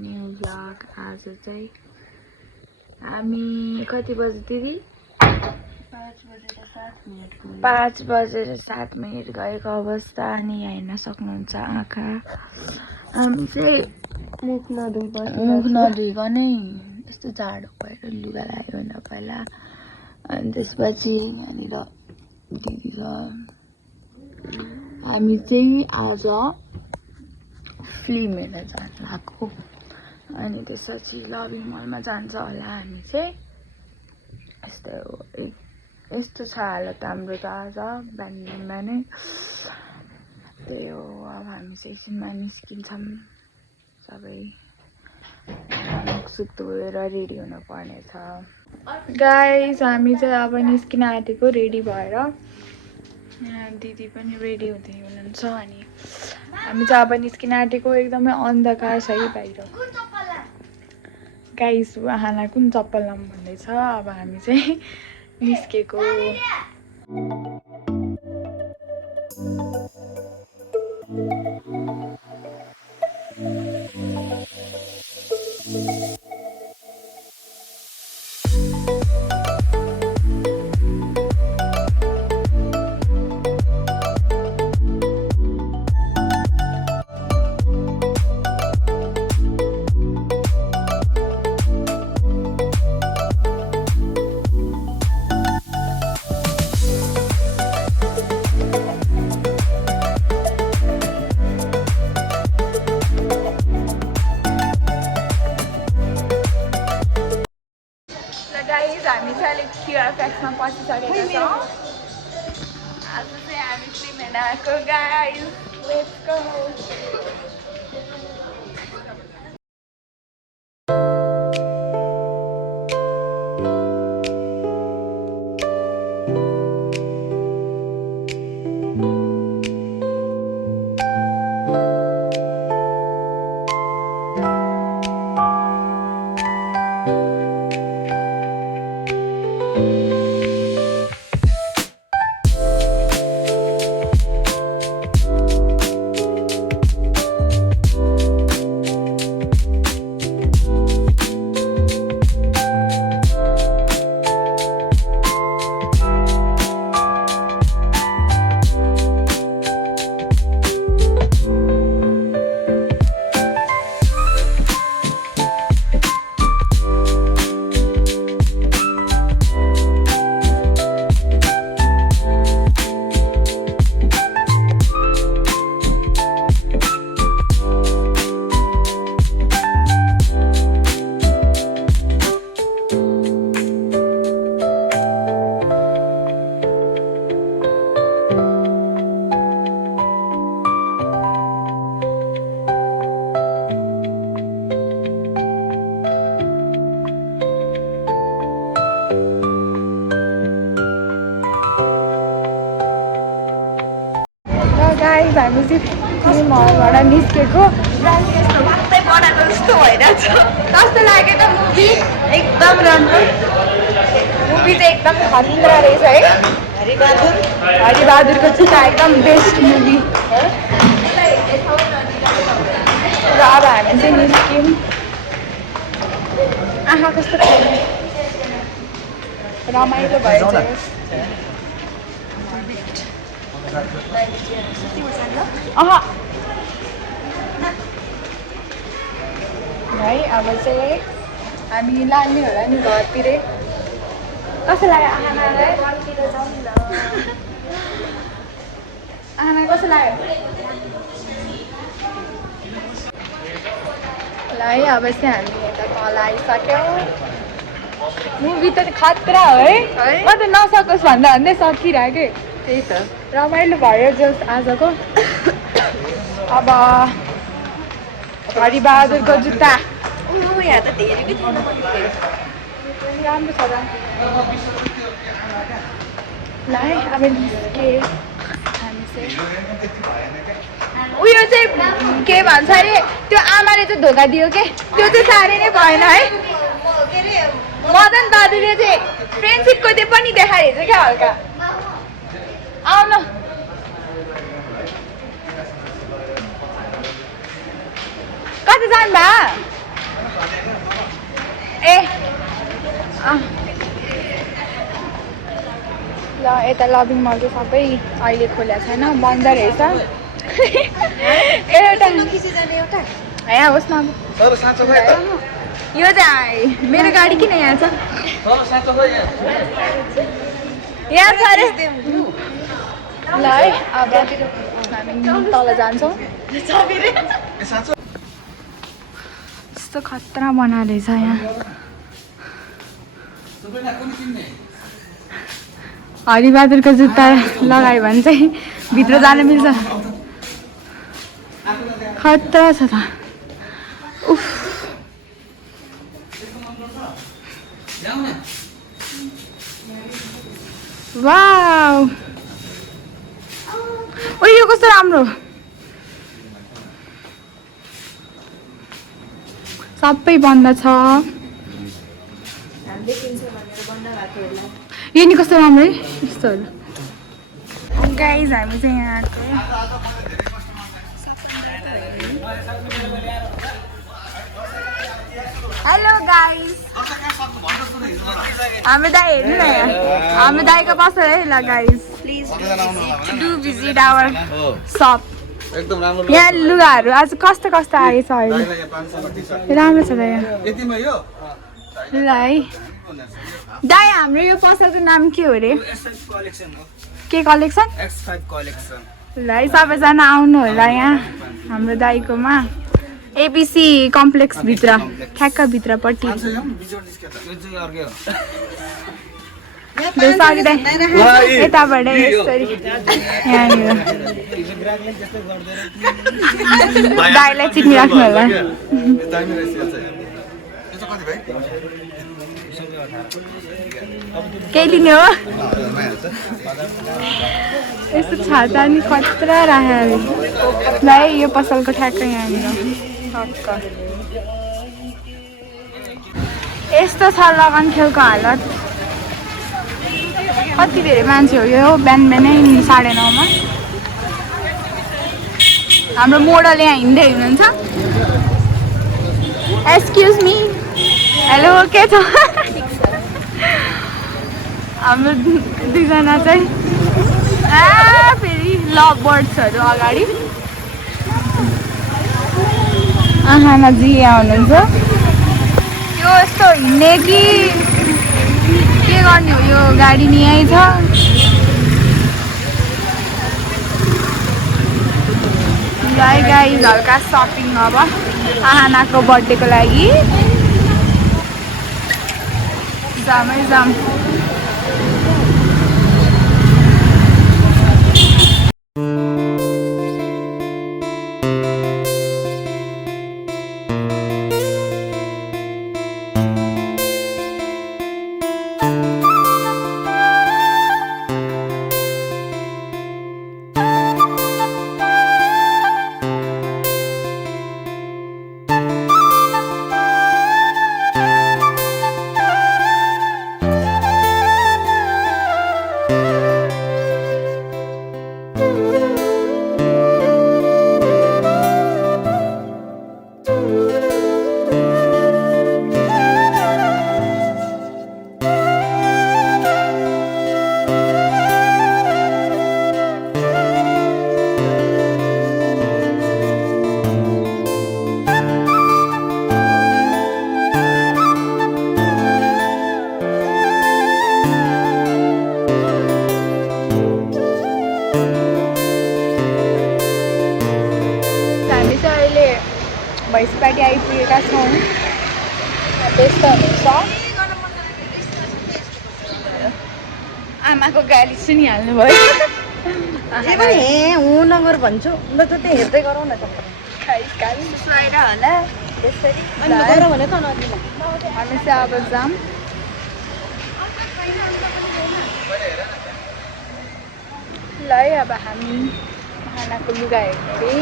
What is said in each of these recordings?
New vlog आज चाहिँ हामी कति बजे दिदी 5 बजेर 7 मिनट गएको अवस्था अनि हेर्न सक्नुहुन्छ आँखा हामी चाहिँ मुख नधुइकनै त्यस्तो जाडो भएर लुगा लाग्यो न पहिला अनि त्यसपछि यहाँनिर दिदी छ हामी चाहिँ आज फिल्म हेर्न जान लाग्यो अनि त्यसपछि लभिङ मलमा जान्छ होला हामी चाहिँ यस्तो छ हालत हाम्रो त आज बिहानै त्यही हो अब हामी चाहिँ एकछिनमा निस्किन्छौँ सबै मुखसुख धोएर रेडी हुनुपर्ने छ गाइस हामी चाहिँ अब निस्किन आँटेको रेडी भएर दिदी पनि रेडी हुँदै हुनुहुन्छ अनि हामी चाहिँ अब निस्किन आँटेको एकदमै अन्धकार छ है बाहिर गाइस आहाना कुन चप्पल लाउँ भन्दैछ अब हामी चाहिँ निस्केको हामी चाहिँ अलिक क्युआर फ्याक्समा पसिसकेका छौँ आज चाहिँ हामी फिल्म हेर्न आएको गाइस लेट्स गो गाइस हामी चाहिँ फिल्म हलबाट निस्केको यस्तो मात्रै बनाएको जस्तो भइरहेछ कस्तो लाग्यो त मुभी एकदम राम्रो मुभी चाहिँ एकदम खतरा रहेछ है हरिबहादुरको चाहिँ एकदम बेस्ट मुभी र अब हामी चाहिँ निस्क्यौँ आँखा कस्तो रमाइलो भएछ है अब चाहिँ हामी लाग्ने होला नि घरतिरै कस्तो लाग्यो आहानालाई आहाना कस्तो लाग्यो ल है अब चाहिँ हामी यता तल आइसक्यौँ मुभी त खतरा हो है म त नसकोस् भन्दा भन्दै सकिरहेको त्यही त रमाइलो भयो जस आजको अब हरिबहादुरको जुत्ता यहाँ त धेरै राम्रो छ ल है अब निस्के हामी चाहिँ उयो चाहिँ के भन्छ अरे त्यो आमाले चाहिँ धोका दियो के त्यो चाहिँ साह्रै नै भएन है मदन दाजुले चाहिँ फ्रेन्डसिपको त्यो पनि देखाइरहेछ क्या हल्का आउन कति जानुभयो ए ल यता लभिङ मल चाहिँ सबै अहिले खोलेको छैन, बन्द रहेछ। एउटा यहाँ होस् न यो चाहिँ मेरो गाडी किन यहाँ छ यहाँ छ अरे। ल है अब हामी तल जान्छौँ। यस्तो खतरा बनाउँदैछ यहाँ। हरिबहादुरको जुत्ता लगायो भने चाहिँ भित्र जान मिल्छ। खतरा छ त। उफ वाउ ओ यो कस्तो राम्रो। सबै बन्द छ। यो नि कस्तो राम्रो है यस्तोहरू। गाइज हामी चाहिँ यहाँ आएको। हेलो गाइज हामी दाइ हेर्नु न यहाँ। हामी दाइको बस्छ है। ल guys please do visit our shop. एकदम राम्रो यहाँ लुगाहरू आज कस्तो कस्तो आएछ अहिले। राम्रो छ त यहाँ। ल है दाइ हाम्रो यो पसलको नाम के हो रे? के कलेक्सन? ल है सबैजना आउनु होला यहाँ हाम्रो दाइकोमा। एबिसी कम्प्लेक्स भित्र ठ्याक्क भित्रपट्टि। यताबाट यसरी यहाँनिर दाइलाई चिनिराख्नु होला। केही लिने हो? यस्तो छाता नि खतरा राखेको ल है यो पसलको ठ्याक्क यहाँनिर ठक्क। यस्तो छ लगनखेलको हालत। कति धेरै मान्छे हो यो बिहान बिहानै 9:30 हाम्रो मोडल यहाँ हिँड्दै हुनुहुन्छ। एक्सक्युज मी हेलो के छ? हाम्रो दुईजना चाहिँ फेरि लभ बर्ड्सहरू अगाडि। आहानाजी यहाँ हुनुहुन्छ। यो यस्तो हिँड्ने कि के गर्ने हो? यो गाडी नि यहीँ छ। गाइज हल्का सपिङ अब आहानाको बर्थडेको लागि जामै जाम। भैँसीपाटी आइपुगेका छौँ। त्यस्तो हुन्छ। आमाको गाली सुनिहाल्नु भयो। हुँ नगर भन्छु ल त त्यही हेर्दै गरौँ न त। होला त्यसरी गरौँ भने त नदिनु। हामी चाहिँ अब जाम। ल है अब हामी खानाको लुगा हेर्दै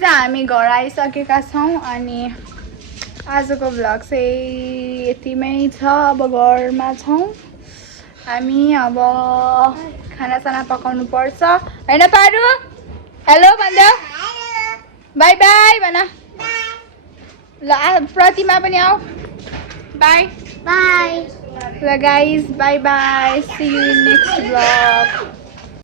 चाहिँ हामी घर आइसकेका छौँ अनि आजको भ्लग चाहिँ यतिमै छ। अब घरमा छौँ हामी। अब खानासाना पकाउनु पर्छ होइन पारु? हेलो भन्दा बाई बाई भन ल। प्रतिमा पनि आऊ बाई बाई। ल guys bye bye, see you in next vlog.